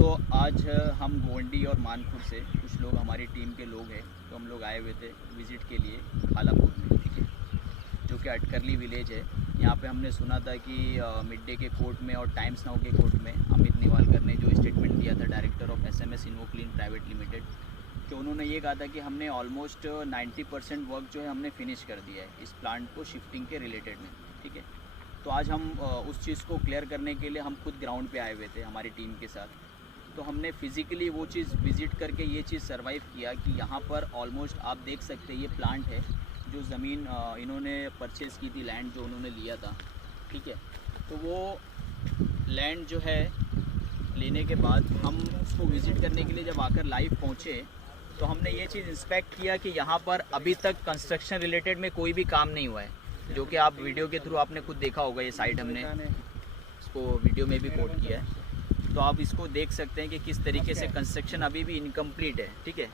तो आज हम गोंडी और मानपुर से कुछ लोग, हमारी टीम के लोग हैं, तो हम लोग आए हुए थे विज़िट के लिए खालापुर में, ठीक है, जो कि अटकरली विलेज है। यहाँ पे हमने सुना था कि मिड डे के कोर्ट में और टाइम्स नाउ के कोर्ट में अमित निवालकर ने जो स्टेटमेंट दिया था, डायरेक्टर ऑफ SMS इन्वोक्लीन प्राइवेट लिमिटेड, कि उन्होंने ये कहा था कि हमने ऑलमोस्ट 90% वर्क जो है हमने फिनिश कर दिया है इस प्लांट को शिफ्टिंग के रिलेटेड में, ठीक है। तो आज हम उस चीज़ को क्लियर करने के लिए हम खुद ग्राउंड पे आए हुए थे हमारी टीम के साथ। तो हमने फिज़िकली वो चीज़ विज़िट करके ये चीज़ सर्वाइव किया कि यहाँ पर ऑलमोस्ट आप देख सकते हैं, ये प्लांट है जो ज़मीन इन्होंने परचेज़ की थी, लैंड जो उन्होंने लिया था, ठीक है। तो वो लैंड जो है लेने के बाद हम उसको विज़िट करने के लिए जब आकर लाइव पहुँचे तो हमने ये चीज़ इंस्पेक्ट किया कि यहाँ पर अभी तक कंस्ट्रक्शन रिलेटेड में कोई भी काम नहीं हुआ है, जो कि आप वीडियो के थ्रू आपने खुद देखा होगा। ये साइड हमने इसको वीडियो में भी कोट किया है, तो आप इसको देख सकते हैं कि किस तरीके से कंस्ट्रक्शन अभी भी इनकम्प्लीट है, ठीक है।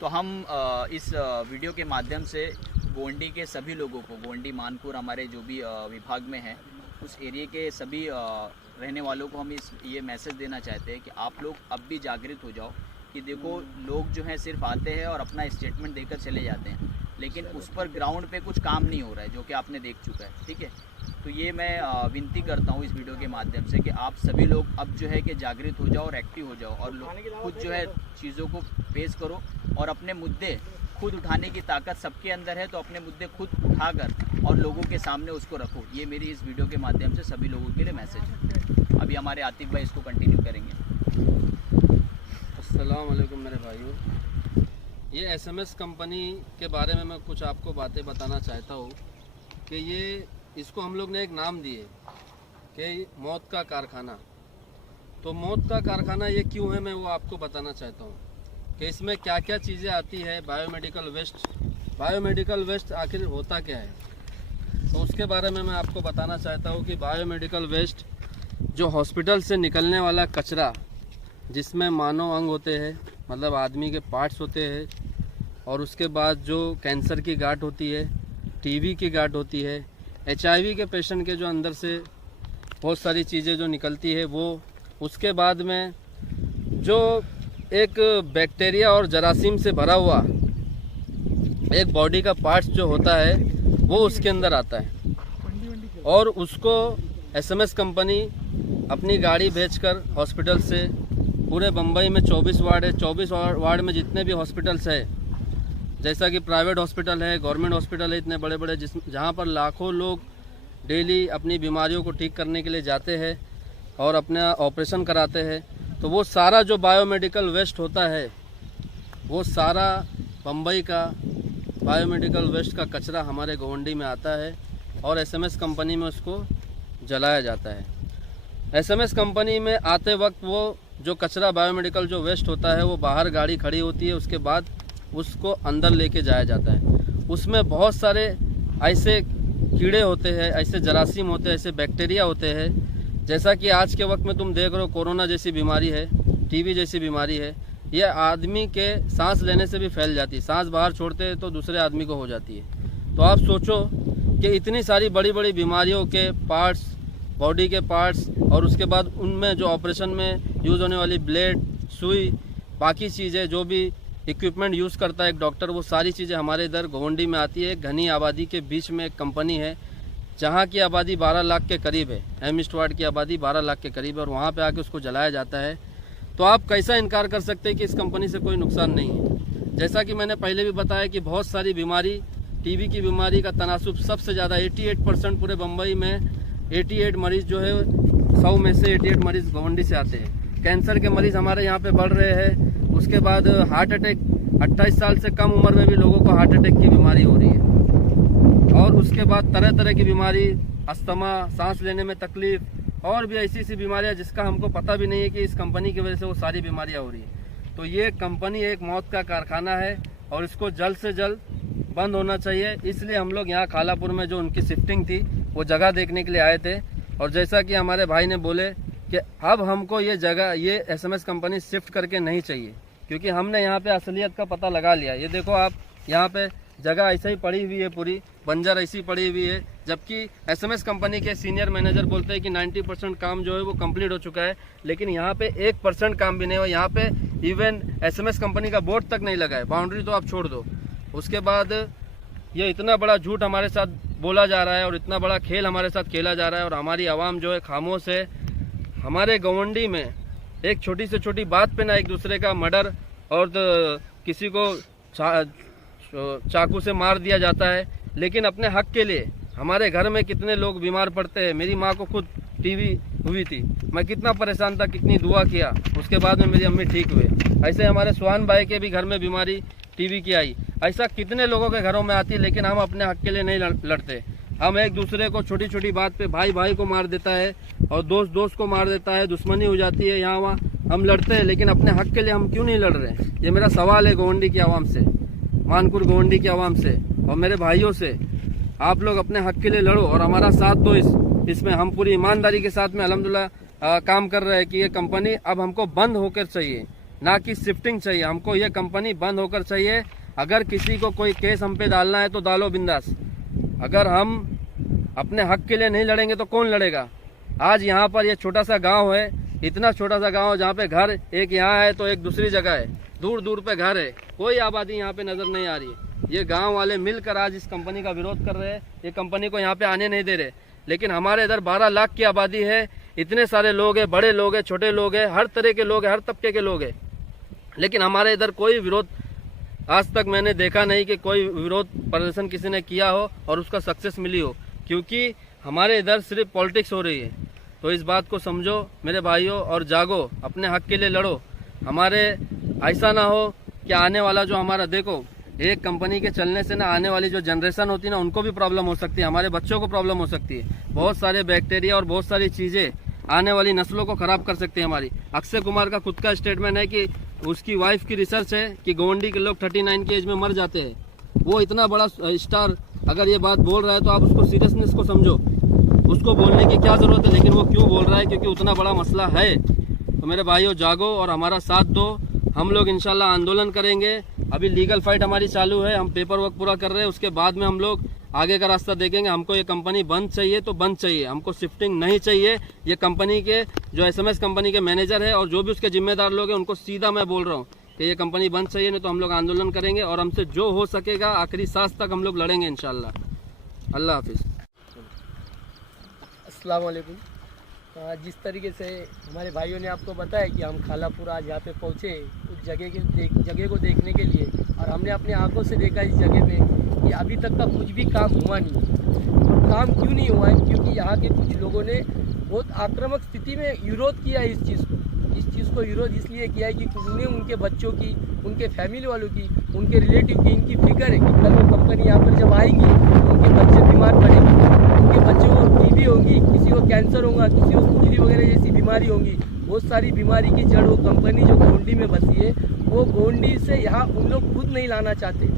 तो हम इस वीडियो के माध्यम से गोंडी के सभी लोगों को, गोंडी मानपुर हमारे जो भी विभाग में है, उस एरिया के सभी रहने वालों को हम ये मैसेज देना चाहते हैं कि आप लोग अब भी जागृत हो जाओ कि देखो, लोग जो हैं सिर्फ आते हैं और अपना स्टेटमेंट देकर चले जाते हैं, लेकिन उस पर ग्राउंड पे कुछ काम नहीं हो रहा है, जो कि आपने देख चुका है, ठीक है। तो ये मैं विनती करता हूँ इस वीडियो के माध्यम से कि आप सभी लोग अब जो है कि जागृत हो जाओ और एक्टिव हो जाओ और खुद जो है चीज़ों को फेस करो और अपने मुद्दे खुद उठाने की ताकत सबके अंदर है, तो अपने मुद्दे खुद उठाकर और लोगों के सामने उसको रखो। ये मेरी इस वीडियो के माध्यम से सभी लोगों के लिए मैसेज है। अभी हमारे आतिफ भाई इसको कंटिन्यू करेंगे। अस्सलाम वालेकुम मेरे भाइयों, ये SMS कंपनी के बारे में मैं कुछ आपको बातें बताना चाहता हूँ कि इसको हम लोग ने एक नाम दिए कि मौत का कारखाना। तो मौत का कारखाना ये क्यों है, मैं वो आपको बताना चाहता हूँ कि इसमें क्या क्या चीज़ें आती है। बायोमेडिकल वेस्ट आखिर होता क्या है, तो उसके बारे में मैं आपको बताना चाहता हूँ कि बायोमेडिकल वेस्ट जो हॉस्पिटल से निकलने वाला कचरा, जिसमें मानव अंग होते हैं, मतलब आदमी के पार्ट्स होते हैं, और उसके बाद जो कैंसर की गांठ होती है, TB की गांठ होती है, HIV के पेशेंट के जो अंदर से बहुत सारी चीज़ें जो निकलती है वो, उसके बाद में जो एक बैक्टीरिया और जरासीम से भरा हुआ एक बॉडी का पार्ट्स जो होता है वो उसके अंदर आता है, और उसको SMS कंपनी अपनी गाड़ी भेजकर हॉस्पिटल से, पूरे बम्बई में 24 वार्ड है, 24 वार्ड में जितने भी हॉस्पिटल्स है, जैसा कि प्राइवेट हॉस्पिटल है, गवर्नमेंट हॉस्पिटल है, इतने बड़े बड़े जहाँ पर लाखों लोग डेली अपनी बीमारियों को ठीक करने के लिए जाते हैं और अपना ऑपरेशन कराते हैं, तो वो सारा जो बायोमेडिकल वेस्ट होता है, वो सारा बम्बई का बायोमेडिकल वेस्ट का कचरा हमारे गोंडी में आता है और SMS कंपनी में उसको जलाया जाता है। SMS कंपनी में आते वक्त वो जो कचरा बायोमेडिकल जो वेस्ट होता है वो बाहर गाड़ी खड़ी होती है, उसके बाद उसको अंदर लेके जाया जाता है। उसमें बहुत सारे ऐसे कीड़े होते हैं, ऐसे जरासीम होते हैं, ऐसे बैक्टीरिया होते हैं, जैसा कि आज के वक्त में तुम देख रहे हो, कोरोना जैसी बीमारी है, TB जैसी बीमारी है, ये आदमी के सांस लेने से भी फैल जाती है। सांस बाहर छोड़ते हैं तो दूसरे आदमी को हो जाती है। तो आप सोचो कि इतनी सारी बड़ी बड़ी बीमारियों के पार्ट्स, बॉडी के पार्ट्स, और उसके बाद उनमें जो ऑपरेशन में यूज़ होने वाली ब्लेड, सुई, बाकी चीज़ें जो भी इक्विपमेंट यूज़ करता है एक डॉक्टर, वो सारी चीज़ें हमारे इधर गोंडी में आती है। घनी आबादी के बीच में एक कंपनी है जहाँ की आबादी 12 लाख के करीब है, हेमिस्ट वार्ड की आबादी 12 लाख के करीब है, और वहाँ पे आके उसको जलाया जाता है। तो आप कैसा इनकार कर सकते हैं कि इस कंपनी से कोई नुकसान नहीं है। जैसा कि मैंने पहले भी बताया कि बहुत सारी बीमारी, TB की बीमारी का तनासुब सबसे ज़्यादा 88% पूरे बम्बई में 88 मरीज़ जो है, 100 में से 88 मरीज़ गोंडी से आते हैं। कैंसर के मरीज़ हमारे यहाँ पे बढ़ रहे हैं। उसके बाद हार्ट अटैक, 28 साल से कम उम्र में भी लोगों को हार्ट अटैक की बीमारी हो रही है, और उसके बाद तरह तरह की बीमारी, अस्थमा, सांस लेने में तकलीफ, और भी ऐसी बीमारियां जिसका हमको पता भी नहीं है कि इस कंपनी की वजह से वो सारी बीमारियां हो रही है। तो ये कंपनी एक मौत का कारखाना है और इसको जल्द से जल्द बंद होना चाहिए। इसलिए हम लोग यहाँ खालापुर में जो उनकी शिफ्टिंग थी वो जगह देखने के लिए आए थे, और जैसा कि हमारे भाई ने बोले कि अब हमको ये जगह, ये SMS कंपनी शिफ्ट करके नहीं चाहिए, क्योंकि हमने यहाँ पे असलियत का पता लगा लिया। ये देखो आप, यहाँ पे जगह ऐसा ही पड़ी हुई है, पूरी बंजर ऐसी पड़ी हुई है, जबकि एसएमएस कंपनी के सीनियर मैनेजर बोलते हैं कि 90% काम जो है वो कंप्लीट हो चुका है, लेकिन यहाँ पे 1% काम भी नहीं हुआ। यहाँ पे इवन एसएमएस कंपनी का बोर्ड तक नहीं लगा है, बाउंड्री तो आप छोड़ दो। उसके बाद ये इतना बड़ा झूठ हमारे साथ बोला जा रहा है और इतना बड़ा खेल हमारे साथ खेला जा रहा है, और हमारी आवाम जो है खामोश है। हमारे गवंडी में एक छोटी से छोटी बात पे ना एक दूसरे का मर्डर और किसी को चाकू से मार दिया जाता है, लेकिन अपने हक के लिए हमारे घर में कितने लोग बीमार पड़ते हैं। मेरी माँ को खुद टीबी हुई थी, मैं कितना परेशान था, कितनी दुआ किया, उसके बाद में मेरी अम्मी ठीक हुए। ऐसे हमारे सुहान भाई के भी घर में बीमारी टीबी की आई। ऐसा कितने लोगों के घरों में आती है, लेकिन हम अपने हक के लिए नहीं लड़ते। हम एक दूसरे को छोटी छोटी बात पे भाई भाई को मार देता है और दोस्त दोस्त को मार देता है, दुश्मनी हो जाती है, यहाँ वहाँ हम लड़ते हैं, लेकिन अपने हक के लिए हम क्यों नहीं लड़ रहे? ये मेरा सवाल है गोवंडी की आवाम से, मानपुर गोवंडी की आवाम से और मेरे भाइयों से। आप लोग अपने हक के लिए लड़ो और हमारा साथ दो। इसमें हम पूरी ईमानदारी के साथ में अल्हम्दुलिल्लाह काम कर रहे हैं कि ये कंपनी अब हमको बंद होकर चाहिए, ना कि शिफ्टिंग चाहिए। हमको ये कंपनी बंद होकर चाहिए। अगर किसी को कोई केस हम पे डालना है तो डालो बिंदास। अगर हम अपने हक के लिए नहीं लड़ेंगे तो कौन लड़ेगा? आज यहाँ पर ये छोटा सा गांव है, इतना छोटा सा गांव जहाँ पे घर एक यहाँ है तो एक दूसरी जगह है, दूर दूर पे घर है, कोई आबादी यहाँ पे नजर नहीं आ रही है। ये गांव वाले मिलकर आज इस कंपनी का विरोध कर रहे हैं, ये कंपनी को यहाँ पे आने नहीं दे रहे। लेकिन हमारे इधर 12 लाख की आबादी है, इतने सारे लोग हैं, बड़े लोग हैं, छोटे लोग हैं, हर तरह के लोग हैं, हर तबके के लोग हैं, लेकिन हमारे इधर कोई विरोध आज तक मैंने देखा नहीं कि कोई विरोध प्रदर्शन किसी ने किया हो और उसका सक्सेस मिली हो, क्योंकि हमारे इधर सिर्फ पॉलिटिक्स हो रही है। तो इस बात को समझो मेरे भाइयों और जागो, अपने हक के लिए लड़ो। हमारे ऐसा ना हो कि आने वाला जो हमारा, देखो एक कंपनी के चलने से ना आने वाली जो जनरेशन होती है ना उनको भी प्रॉब्लम हो सकती है, हमारे बच्चों को प्रॉब्लम हो सकती है। बहुत सारे बैक्टीरिया और बहुत सारी चीज़ें आने वाली नस्लों को खराब कर सकती है हमारी। अक्षय कुमार का खुद का स्टेटमेंट है कि उसकी वाइफ की रिसर्च है कि गोवंडी के लोग 39 की एज में मर जाते हैं। वो इतना बड़ा स्टार अगर ये बात बोल रहा है तो आप उसको सीरियसनेस को समझो, उसको बोलने की क्या जरूरत है, लेकिन वो क्यों बोल रहा है? क्योंकि उतना बड़ा मसला है। तो मेरे भाइयों जागो और हमारा साथ दो। हम लोग इंशाल्लाह आंदोलन करेंगे। अभी लीगल फाइट हमारी चालू है, हम पेपर वर्क पूरा कर रहे हैं, उसके बाद में हम लोग आगे का रास्ता देखेंगे। हमको ये कंपनी बंद चाहिए तो बंद चाहिए, हमको शिफ्टिंग नहीं चाहिए। ये कंपनी के जो एसएमएस कंपनी के मैनेजर है और जो भी उसके जिम्मेदार लोग हैं उनको सीधा मैं बोल रहा हूँ कि ये कंपनी बंद चाहिए, नहीं तो हम लोग आंदोलन करेंगे और हमसे जो हो सकेगा आखिरी सांस तक हम लोग लड़ेंगे इंशाल्लाह। अल्लाह हाफिज़। अस्सलाम वालेकुम। जिस तरीके से हमारे भाइयों ने आपको बताया कि हम खालापुर आज यहाँ पे पहुँचे उस जगह को देखने के लिए, और हमने अपने आंखों से देखा इस जगह में कि अभी तक का कुछ भी काम हुआ नहीं। काम क्यों नहीं हुआ है? क्योंकि यहाँ के कुछ लोगों ने बहुत आक्रामक स्थिति में विरोध किया है इस चीज़ को। इस चीज़ को विरोध इसलिए किया है कि उन्हें उनके बच्चों की, उनके फैमिली वालों की, उनके रिलेटिव की इनकी फिक्र है कि कल वो कंपनी यहाँ पर जब आएंगी तो उनके बच्चे बीमार पड़ेंगे, उनके बच्चों को टीबी होगी, किसी को कैंसर होगा, किसी को खुजली वगैरह जैसी बीमारी होगी। बहुत सारी बीमारी की जड़ वो कंपनी जो गोवंडी में बसी है, वो गोवंडी से यहाँ उन लोग खुद नहीं लाना चाहते।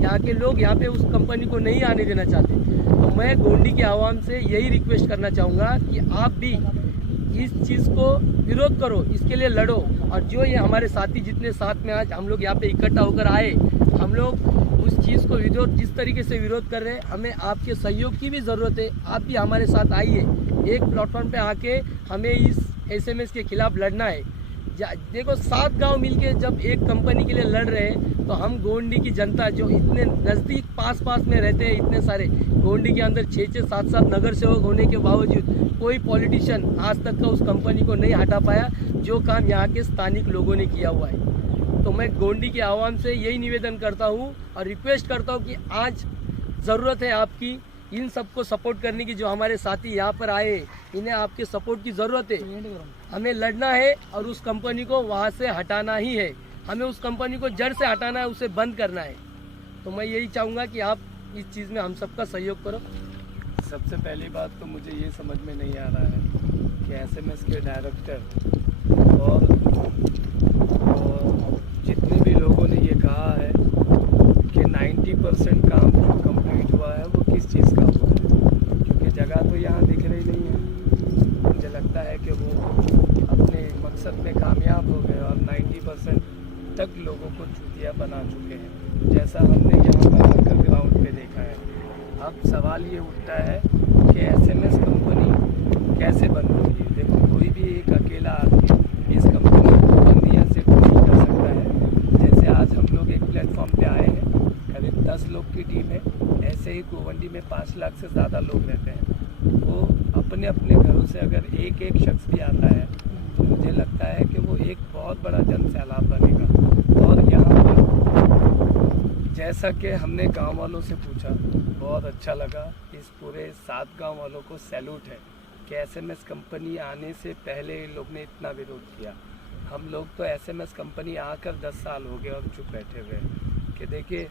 यहाँ के लोग यहाँ पे उस कंपनी को नहीं आने देना चाहते। तो मैं गोवंडी के आवाम से यही रिक्वेस्ट करना चाहूँगा कि आप भी इस चीज़ को विरोध करो, इसके लिए लड़ो। और जो ये हमारे साथी जितने साथ में आज हम लोग यहाँ पे इकट्ठा होकर आए, हम लोग उस चीज़ को विरोध जिस तरीके से विरोध कर रहे हैं, हमें आपके सहयोग की भी ज़रूरत है। आप भी हमारे साथ आइए, एक प्लेटफॉर्म पे आके हमें इस एसएमएस के खिलाफ लड़ना है। देखो 7 गांव मिलके जब एक कंपनी के लिए लड़ रहे हैं, तो हम गोवंडी की जनता जो इतने नज़दीक पास में रहते हैं, इतने सारे गोवंडी के अंदर 6-6, 7-7 नगर सेवक होने के बावजूद कोई पॉलिटिशियन आज तक का उस कंपनी को नहीं हटा पाया जो काम यहाँ के स्थानिक लोगों ने किया हुआ है। तो मैं गोवंडी के आवाम से यही निवेदन करता हूँ और रिक्वेस्ट करता हूँ कि आज ज़रूरत है आपकी इन सबको सपोर्ट करने की। जो हमारे साथी यहाँ पर आए, इन्हें आपके सपोर्ट की ज़रूरत है। हमें लड़ना है और उस कंपनी को वहाँ से हटाना ही है। हमें उस कंपनी को जड़ से हटाना है, उसे बंद करना है। तो मैं यही चाहूँगा कि आप इस चीज़ में हम सबका सहयोग करो। सबसे पहली बात तो मुझे ये समझ में नहीं आ रहा है कि एसएमएस के डायरेक्टर और जितने भी लोगों ने ये कहा है कि 90% काम जो कंप्लीट हुआ है वो किस चीज़ का हुआ है, क्योंकि जगह तो यहाँ दिख रही नहीं है। मुझे लगता है कि वो अपने मकसद में कामयाब हो गए और 90% तक लोगों को चूतिया बना चुके हैं। जैसा हमने यहाँ पर आकर सवाल ये उठता है कि एसएमएस कंपनी कैसे बंद होगी। देखो, कोई भी एक अकेला आदमी इस कंपनी को बंद या सिर्फ नहीं कर सकता है। जैसे आज हम लोग एक प्लेटफॉर्म पे आए हैं, करीब 10 लोग की टीम है। ऐसे ही गोवंडी में 5 लाख से ज़्यादा लोग रहते हैं। वो अपने अपने घरों से अगर एक एक शख्स भी आता है तो मुझे लगता है कि वो एक बहुत बड़ा जन सैलाब बनेगा। और यहाँ पर जैसा कि हमने गांव वालों से पूछा, बहुत अच्छा लगा। इस पूरे 7 गांव वालों को सैल्यूट है कि एसएमएस कंपनी आने से पहले इन लोग ने इतना विरोध किया। हम लोग तो एसएमएस कंपनी आकर 10 साल हो गए और चुप बैठे हुए हैं कि देखिए,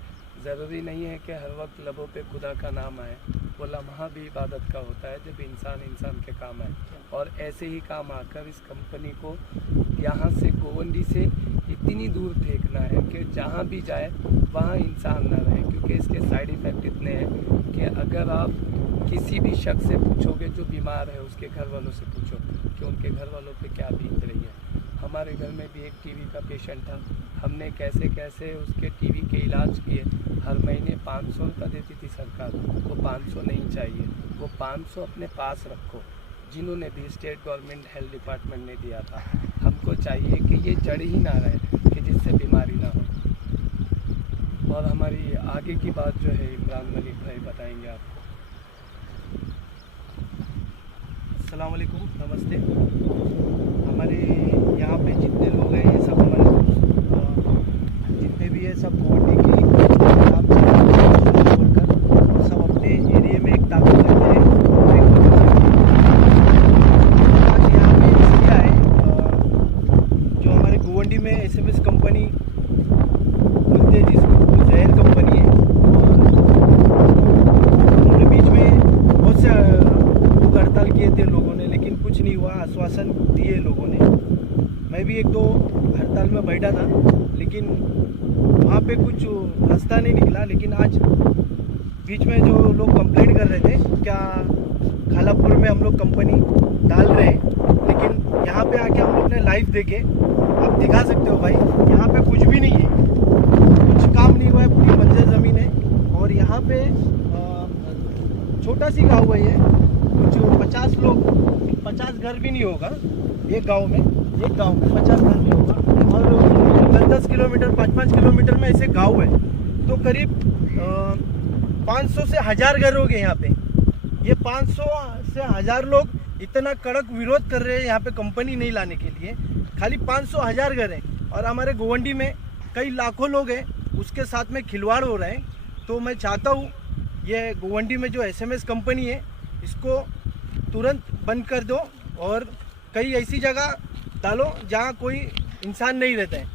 ज़रूरी नहीं है कि हर वक्त लबों पे खुदा का नाम आए। वो लम्हा भी इबादत का होता है जब इंसान के काम आए। और ऐसे ही काम आकर इस कंपनी को यहाँ से गोवंडी से इतनी दूर फेंकना है कि जहाँ भी जाए वहाँ इंसान ना रहे, क्योंकि इसके साइड इफ़ेक्ट इतने हैं कि अगर आप किसी भी शख्स से पूछोगे जो बीमार है, उसके घर वालों से पूछो कि उनके घर वालों पे क्या बीत रही है। हमारे घर में भी एक टीबी का पेशेंट था। हमने कैसे कैसे उसके टीबी के इलाज किए। हर महीने 500 रुपये देती थी सरकार। वो 500 नहीं चाहिए, वो 500 अपने पास रखो, जिन्होंने भी स्टेट गवर्नमेंट हेल्थ डिपार्टमेंट ने दिया था। हमको चाहिए कि ये जड़ ही ना रहे कि जिससे बीमारी ना हो। और हमारी आगे की बात जो है इमरान मलिक भाई बताएंगे आपको। अस्सलाम वालेकुम, नमस्ते। हमारे यहाँ पे जितने लोग हैं ये सब हमारे जितने भी है सब गोवंडी की बोलकर सब अपने एरिया में एक ताकत रखते हैं। आज यहाँ पे इसलिए आए, जो हमारे गोवंडी में एसएमएस कंपनी बोलते हैं जिसको जहर कंपनी है, उन्होंने बीच में बहुत से हड़ताल किए थे लोगों ने, लेकिन कुछ नहीं हुआ। आश्वासन दिए लोगों ने। मैं भी 1-2 हड़ताल में बैठा था, लेकिन वहाँ पे कुछ रास्ता नहीं निकला। लेकिन आज बीच में जो लोग कंप्लेंट कर रहे थे क्या खालापुर में हम लोग कंपनी डाल रहे हैं, लेकिन यहाँ पे आके हम लोग ने लाइव देखे, आप दिखा सकते हो भाई, यहाँ पे कुछ भी नहीं है, कुछ काम नहीं हुआ है, पूरी बंजर ज़मीन है। और यहाँ पे छोटा सी गाँव है ये, कुछ 50 लोग, 50 घर भी नहीं होगा एक गांव में 50 घर नहीं होगा। और 10 किलोमीटर 5-5 किलोमीटर में ऐसे गांव है, तो करीब 500 से 1000 घर हो गए यहाँ पे। ये 500 से 1000 लोग इतना कड़क विरोध कर रहे हैं यहाँ पे कंपनी नहीं लाने के लिए। खाली 500-1000 घर हैं और हमारे गोवंडी में कई लाखों लोग हैं, उसके साथ में खिलवाड़ हो रहा है। तो मैं चाहता हूँ ये गोवंडी में जो एसएमएस कंपनी है इसको तुरंत बंद कर दो और कई ऐसी जगह डालो जहाँ कोई इंसान नहीं रहता है।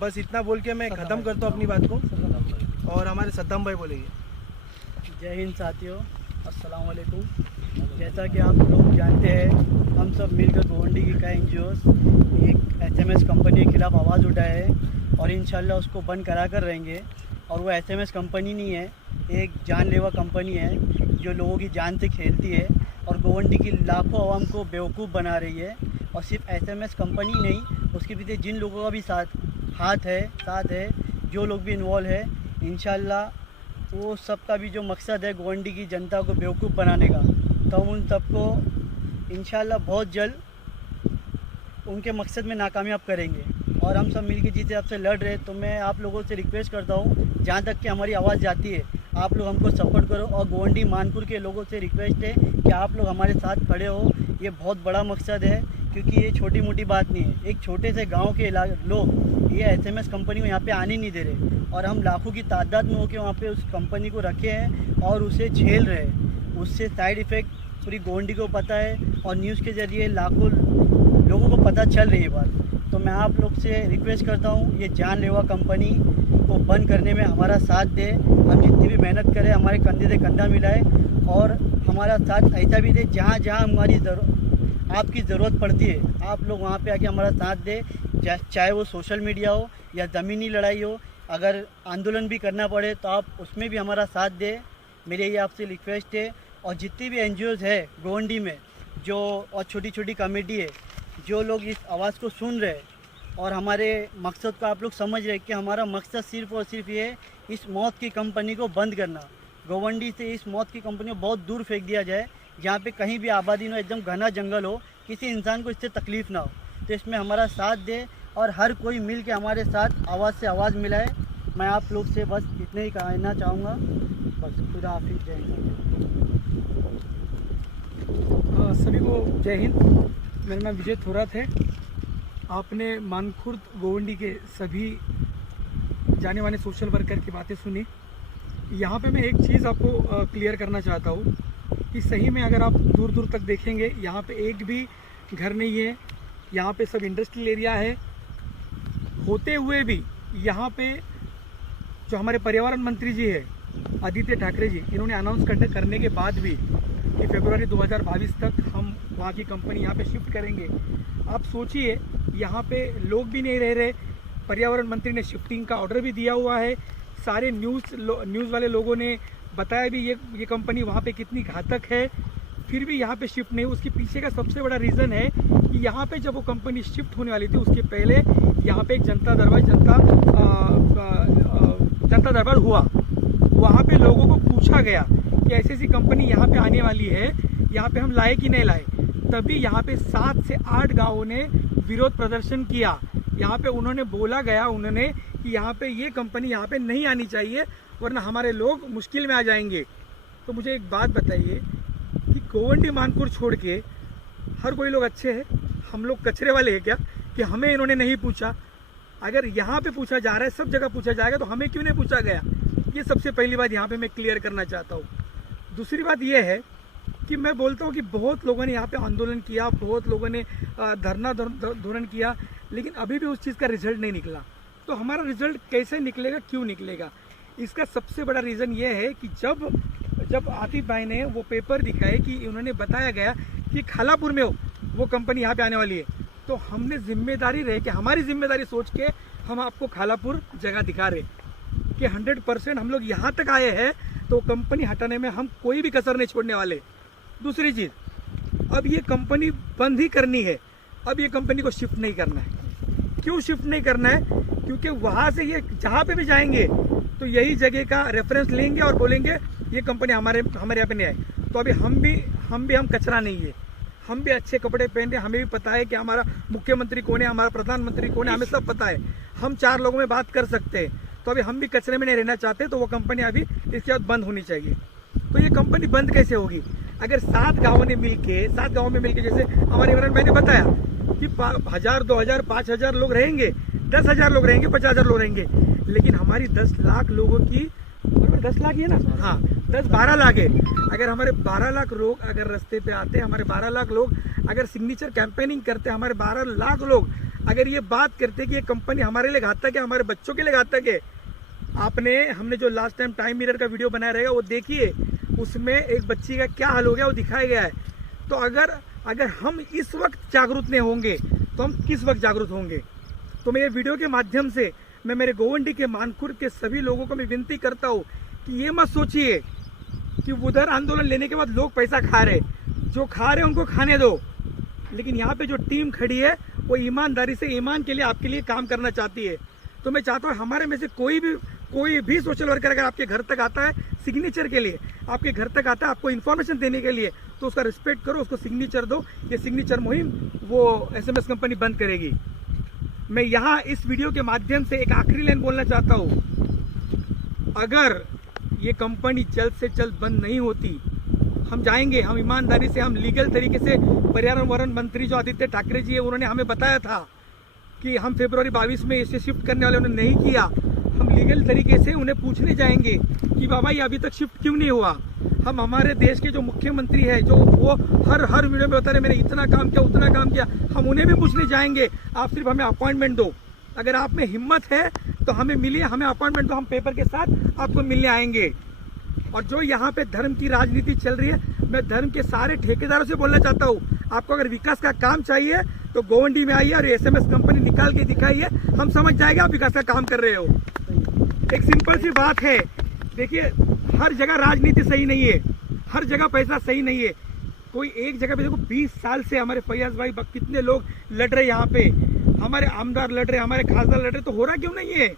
बस इतना बोल के मैं ख़त्म करता हूँ अपनी बात को, और हमारे सद्दाम भाई बोलेंगे। जय हिंद साथियों, अस्सलाम वालेकुम। जैसा कि आप लोग जानते हैं, हम सब मिलकर गोवंडी की कई एनजीओस एक एसएमएस कंपनी के खिलाफ आवाज़ उठाए हैं और इंशाल्लाह उसको बंद करा कर रहेंगे। और वो एसएमएस कंपनी नहीं है, एक जानलेवा कंपनी है जो लोगों की जान से खेलती है और गोवंडी की लाखों आवाम को बेवकूफ़ बना रही है। और सिर्फ एसएमएस कंपनी नहीं, उसके पीछे जिन लोगों का भी साथ है, जो लोग भी इन्वॉल्व है, इंशाल्लाह वो सबका भी जो मकसद है गोवंडी की जनता को बेवकूफ़ बनाने का, तो हम उन सबको इंशाल्लाह बहुत जल्द उनके मकसद में नाकामयाब करेंगे। और हम सब मिलकर जिस हिसाब से लड़ रहे, तो मैं आप लोगों से रिक्वेस्ट करता हूँ, जहाँ तक कि हमारी आवाज़ जाती है आप लोग हमको सपोर्ट करो। और गोवंडी मानपुर के लोगों से रिक्वेस्ट है कि आप लोग हमारे साथ खड़े हो। ये बहुत बड़ा मकसद है, क्योंकि ये छोटी मोटी बात नहीं है। एक छोटे से गांव के लोग ये एसएमएस कंपनी को यहाँ पे आने नहीं दे रहे, और हम लाखों की तादाद में होकर वहाँ पे उस कंपनी को रखे हैं और उसे झेल रहे हैं। उससे साइड इफ़ेक्ट पूरी गोवंडी को पता है और न्यूज़ के ज़रिए लाखों लोगों को पता चल रही है बात। तो मैं आप लोग से रिक्वेस्ट करता हूँ, ये जानलेवा कंपनी को बंद करने में हमारा साथ दे। हम जितनी भी मेहनत करें, हमारे कंधे से कंधा मिलाए और हमारा साथ ऐसा भी दे, जहाँ जहाँ हमारी आपकी ज़रूरत पड़ती है, आप लोग वहाँ पे आके हमारा साथ दे। चाहे वो सोशल मीडिया हो या ज़मीनी लड़ाई हो, अगर आंदोलन भी करना पड़े तो आप उसमें भी हमारा साथ दे। मेरी ये आपसे रिक्वेस्ट है। और जितनी भी एनजीओज़ है गोवंडी में जो, और छोटी छोटी कमेटी है, जो लोग इस आवाज़ को सुन रहे और हमारे मकसद को आप लोग समझ रहे कि हमारा मकसद सिर्फ़ और सिर्फ ये इस मौत की कंपनी को बंद करना। गोवंडी से इस मौत की कंपनी को बहुत दूर फेंक दिया जाए, जहाँ पे कहीं भी आबादी न हो, एकदम घना जंगल हो, किसी इंसान को इससे तकलीफ ना हो। तो इसमें हमारा साथ दे और हर कोई मिल के हमारे साथ आवाज़ से आवाज़ मिलाए। मैं आप लोग से बस इतने ही कहना चाहूँगा। बस खुदा हाफिज़, जय हिंद। सभी को जय हिंद। मेरा नाम विजय थोरात है। आपने मानखुर्द गोवंडी के सभी जाने माने सोशल वर्कर की बातें सुनी। यहाँ पे मैं एक चीज़ आपको क्लियर करना चाहता हूँ कि सही में अगर आप दूर दूर तक देखेंगे, यहाँ पे एक भी घर नहीं है। यहाँ पे सब इंडस्ट्रियल एरिया है। होते हुए भी यहाँ पे जो हमारे पर्यावरण मंत्री जी है आदित्य ठाकरे जी, इन्होंने अनाउंस करने के बाद भी कि फरवरी 2022 तक हम वहाँ की कंपनी यहाँ पे शिफ्ट करेंगे। आप सोचिए, यहाँ पे लोग भी नहीं रह रहे। पर्यावरण मंत्री ने शिफ्टिंग का ऑर्डर भी दिया हुआ है। सारे न्यूज़ वाले लोगों ने बताया भी ये कंपनी वहाँ पे कितनी घातक है, फिर भी यहाँ पे शिफ्ट नहीं। उसके पीछे का सबसे बड़ा रीज़न है कि यहाँ पे जब वो कंपनी शिफ्ट होने वाली थी उसके पहले यहाँ पे एक जनता दरबार हुआ। वहाँ पे लोगों को पूछा गया कि ऐसी ऐसी कंपनी यहाँ पे आने वाली है, यहाँ पे हम लाए कि नहीं लाए। तभी यहाँ पे 7 से 8 गाँवों ने विरोध प्रदर्शन किया। यहाँ पे उन्होंने बोला गया कि यहाँ पे ये कंपनी यहाँ पे नहीं आनी चाहिए, वरना हमारे लोग मुश्किल में आ जाएंगे। तो मुझे एक बात बताइए कि गोवंडी मानपुर छोड़ के हर कोई लोग अच्छे हैं, हम लोग कचरे वाले हैं क्या कि हमें इन्होंने नहीं पूछा? अगर यहाँ पे पूछा जा रहा है, सब जगह पूछा जाएगा, तो हमें क्यों नहीं पूछा गया? ये सबसे पहली बात यहाँ पे मैं क्लियर करना चाहता हूँ। दूसरी बात ये है कि मैं बोलता हूँ कि बहुत लोगों ने यहाँ पे आंदोलन किया, बहुत लोगों ने धरना धोरण किया, लेकिन अभी भी उस चीज़ का रिजल्ट नहीं निकला। तो हमारा रिजल्ट कैसे निकलेगा, क्यों निकलेगा? इसका सबसे बड़ा रीज़न ये है कि जब आतिफ भाई ने वो पेपर दिखाए कि उन्होंने बताया गया कि खालापुर में वो कंपनी यहाँ पे आने वाली है, तो हमने जिम्मेदारी रहे कि हमारी जिम्मेदारी सोच के हम आपको खालापुर जगह दिखा रहे कि 100% हम लोग यहाँ तक आए हैं, तो कंपनी हटाने में हम कोई भी कसर नहीं छोड़ने वाले। दूसरी चीज़, अब ये कंपनी बंद ही करनी है, अब ये कंपनी को शिफ्ट नहीं करना है। क्यों शिफ्ट नहीं करना है? क्योंकि वहाँ से ये जहाँ पे भी जाएंगे तो यही जगह का रेफरेंस लेंगे और बोलेंगे ये कंपनी हमारे यहाँ पे नहीं आए। तो अभी हम कचरा नहीं है, हम भी अच्छे कपड़े पहनते, हमें भी पता है कि हमारा मुख्यमंत्री कौन है, हमारा प्रधानमंत्री कौन है, हमें सब पता है। हम 4 लोगों में बात कर सकते हैं। तो अभी हम भी कचरे में नहीं रहना चाहते, तो वो कंपनी अभी इसके बाद बंद होनी चाहिए। तो ये कंपनी बंद कैसे होगी? अगर 7 गाँवों में मिलके जैसे हमारे इमरान भाई ने बताया कि 1000, 2000, 5000 लोग रहेंगे, 10,000 लोग रहेंगे, 50,000 लोग रहेंगे, लेकिन हमारी 10 लाख लोगों की 10 लाख ही है ना, हाँ 10-12 लाख है। अगर हमारे 12 लाख लोग अगर रास्ते पे आते, हमारे 12 लाख लोग अगर सिग्नेचर कैंपेनिंग करते, हमारे 12 लाख लोग अगर ये बात करते कि ये कंपनी हमारे लिए घातक है, हमारे बच्चों के लिए घातक है। हमने जो लास्ट टाइम टाइम मिरर का वीडियो बनाया रहेगा वो देखिए, उसमें एक बच्ची का क्या हाल हो गया वो दिखाया गया है। तो अगर हम इस वक्त जागरूक नहीं होंगे तो हम किस वक्त जागरूक होंगे? तो मैं ये वीडियो के माध्यम से मैं मेरे गोवंडी के मानखुर्द के सभी लोगों को मैं विनती करता हूँ कि ये मत सोचिए कि उधर आंदोलन लेने के बाद लोग पैसा खा रहे, जो खा रहे उनको खाने दो। लेकिन यहाँ पे जो टीम खड़ी है वो ईमानदारी से, ईमान के लिए आपके लिए काम करना चाहती है। तो मैं चाहता हूँ हमारे में से कोई भी सोशल वर्कर अगर आपके घर तक आता है सिग्नेचर के लिए, आपके घर तक आता है आपको इन्फॉर्मेशन देने के लिए, तो उसका रिस्पेक्ट करो, उसको सिग्नेचर दो। ये सिग्नेचर मुहिम वो SMS कंपनी बंद करेगी। मैं यहाँ इस वीडियो के माध्यम से एक आखिरी लाइन बोलना चाहता हूँ, अगर ये कंपनी जल्द से जल्द बंद नहीं होती, हम जाएंगे, हम ईमानदारी से, हम लीगल तरीके से, पर्यावरण मंत्री जो आदित्य ठाकरे जी है उन्होंने हमें बताया था कि हम फरवरी 22 में इसे शिफ्ट करने वाले, उन्होंने नहीं किया। हम लीगल तरीके से उन्हें पूछने जाएंगे कि बाबा ये अभी तक शिफ्ट क्यों नहीं हुआ। हम हमारे देश के जो मुख्यमंत्री है, जो वो हर वीडियो में बता रहे मैंने इतना काम किया, उतना काम किया, हम उन्हें भी पूछने जाएंगे। आप सिर्फ हमें अपॉइंटमेंट दो, अगर आप में हिम्मत है तो हमें मिलिए, हमें अपॉइंटमेंट दो, हम पेपर के साथ आपको मिलने आएंगे। और जो यहाँ पे धर्म की राजनीति चल रही है, मैं धर्म के सारे ठेकेदारों से बोलना चाहता हूँ, आपको अगर विकास का काम चाहिए तो गोवंडी में आइए और SMS कंपनी निकाल के दिखाइए, हम समझ जाएंगे आप विकास का काम कर रहे हो। एक सिंपल सी बात है, देखिए हर जगह राजनीति सही नहीं है, हर जगह पैसा सही नहीं है। कोई एक जगह पे देखो 20 साल से हमारे फैयाज भाई कितने लोग लड़ रहे यहाँ पे, हमारे आमदार लड़ रहे, हमारे खासदार लड़ रहे, तो हो रहा क्यों नहीं है?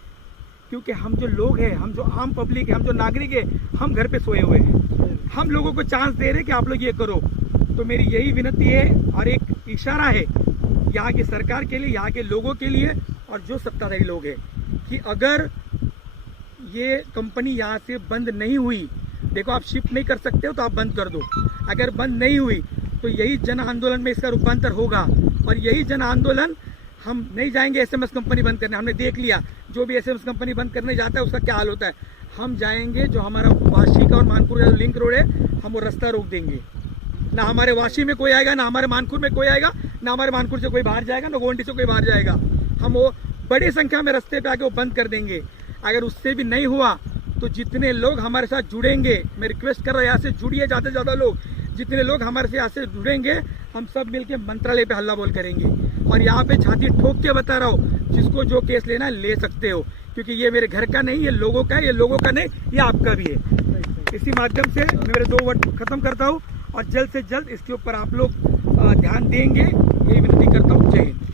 क्योंकि हम जो लोग हैं, हम जो आम पब्लिक है, हम जो नागरिक है, हम घर पे सोए हुए हैं। हम लोगों को चांस दे रहे हैं कि आप लोग ये करो। तो मेरी यही विनती है और एक इशारा है यहाँ की सरकार के लिए, यहाँ के लोगों के लिए और जो सत्ताधारी लोग हैं कि अगर ये कंपनी यहाँ से बंद नहीं हुई, देखो आप शिफ्ट नहीं कर सकते हो तो आप बंद कर दो। अगर बंद नहीं हुई तो यही जन आंदोलन में इसका रूपांतर होगा और यही जन आंदोलन, हम नहीं जाएंगे एसएमएस कंपनी बंद करने। हमने देख लिया जो भी एसएमएस कंपनी बंद करने जाता है उसका क्या हाल होता है। हम जाएंगे जो हमारा वाशी का और मानपुर का जो लिंक रोड है, हम वो रास्ता रोक देंगे। ना हमारे वाशी में कोई आएगा, ना हमारे मानपुर में कोई आएगा, ना हमारे मानपुर से कोई बाहर जाएगा, ना गोवंडी से कोई बाहर जाएगा। हम वो बड़ी संख्या में रास्ते पे आके वो बंद कर देंगे। अगर उससे भी नहीं हुआ तो जितने लोग हमारे साथ जुड़ेंगे, मैं रिक्वेस्ट कर रहा हूँ यहाँ से जुड़िए ज़्यादा से ज़्यादा लोग, जितने लोग हमारे से यहाँ से जुड़ेंगे हम सब मिलके मंत्रालय पे हल्ला बोल करेंगे। और यहाँ पे छाती ठोक के बता रहा हूँ, जिसको जो केस लेना है ले सकते हो, क्योंकि ये मेरे घर का नहीं, ये लोगों का है, ये लोगों का नहीं, ये आपका भी है। इसी माध्यम से मैं मेरे 2 वर्ड खत्म करता हूँ और जल्द से जल्द इसके ऊपर आप लोग ध्यान देंगे, यही विनती करता हूँ। जय हिंद।